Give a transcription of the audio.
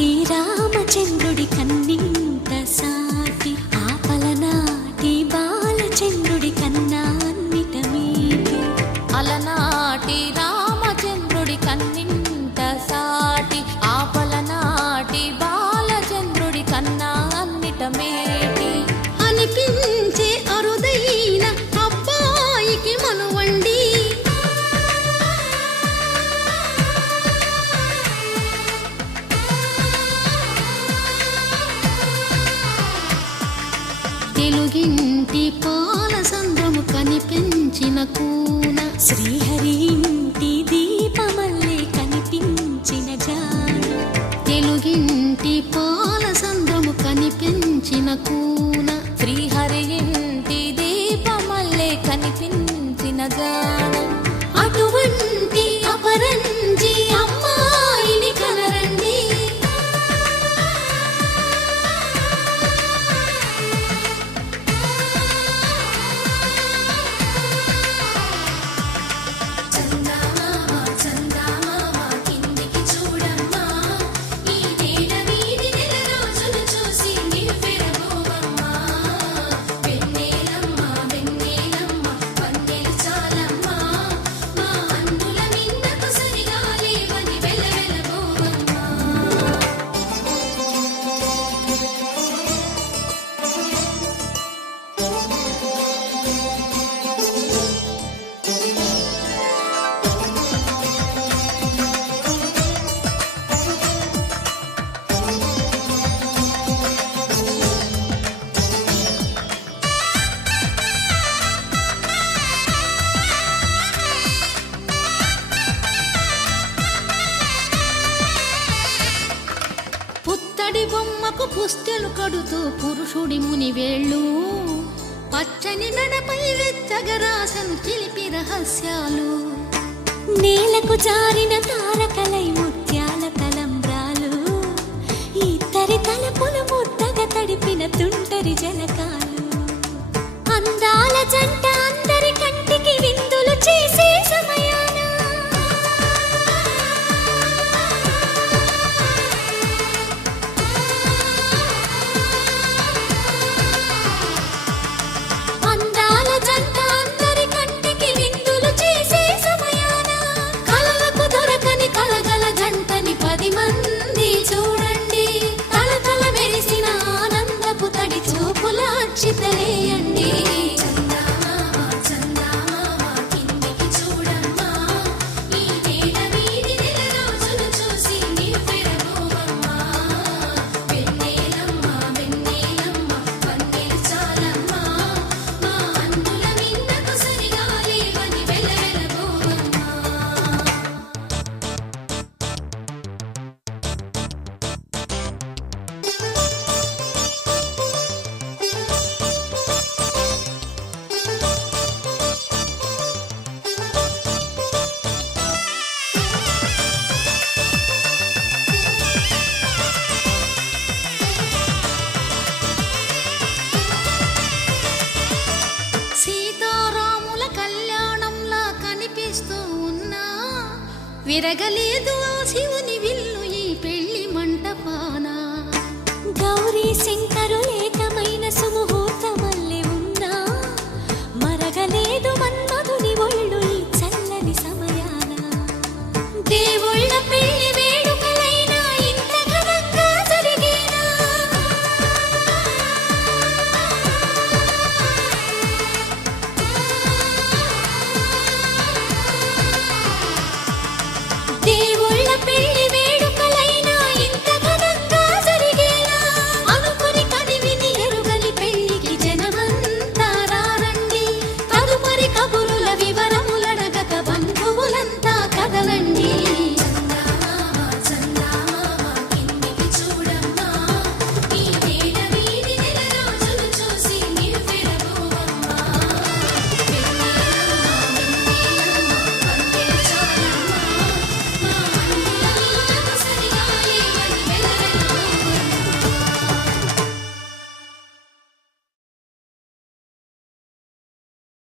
అలనాటి రామచంద్రుడి కన్నింత సాటి ఆపలనాటి బాలచంద్రుడి కన్నా అన్నిట మీటి. అలనాటి రామచంద్రుడి కన్నింత సాటి ఆపలనాటి బాలచంద్రుడి కన్నా అన్నిట మేటి అనిపించే అరుదైన అబ్బాయికి మనువండి. తెలుగింటి పాలసంద్రము కనిపించిన కూన శ్రీహరి ఇంటి దీపమల్లే కనిపించిన జాన. తెలుగింటి పాలసంద్రము కనిపించిన కూన శ్రీహరి ఇంటి దీపమల్లే కనిపించిన జాన. అటువంటి అపరంజి అమ్మాయిని కనరండి. పుత్తడి బొమ్మకు పుస్తెలు కడుతూ పురుషుడి మునివేళ్ళు పచ్చని మెడపై వెచ్చగరాసను చిలిపి రహస్యాలు. నేలకు జారిన తారకలై ముత్యాల తలంబ్రాలు ఇద్దరి తలపులు ముద్దగా తడిపిన తుంటరి జలకాలు. అందాల జంట అందరి కంటికి విందులు చేసే సమయాన చితలేయండి. సీతారాముల కళ్యాణంలా కనిపిస్తూ ఉన్నా విరగలేదు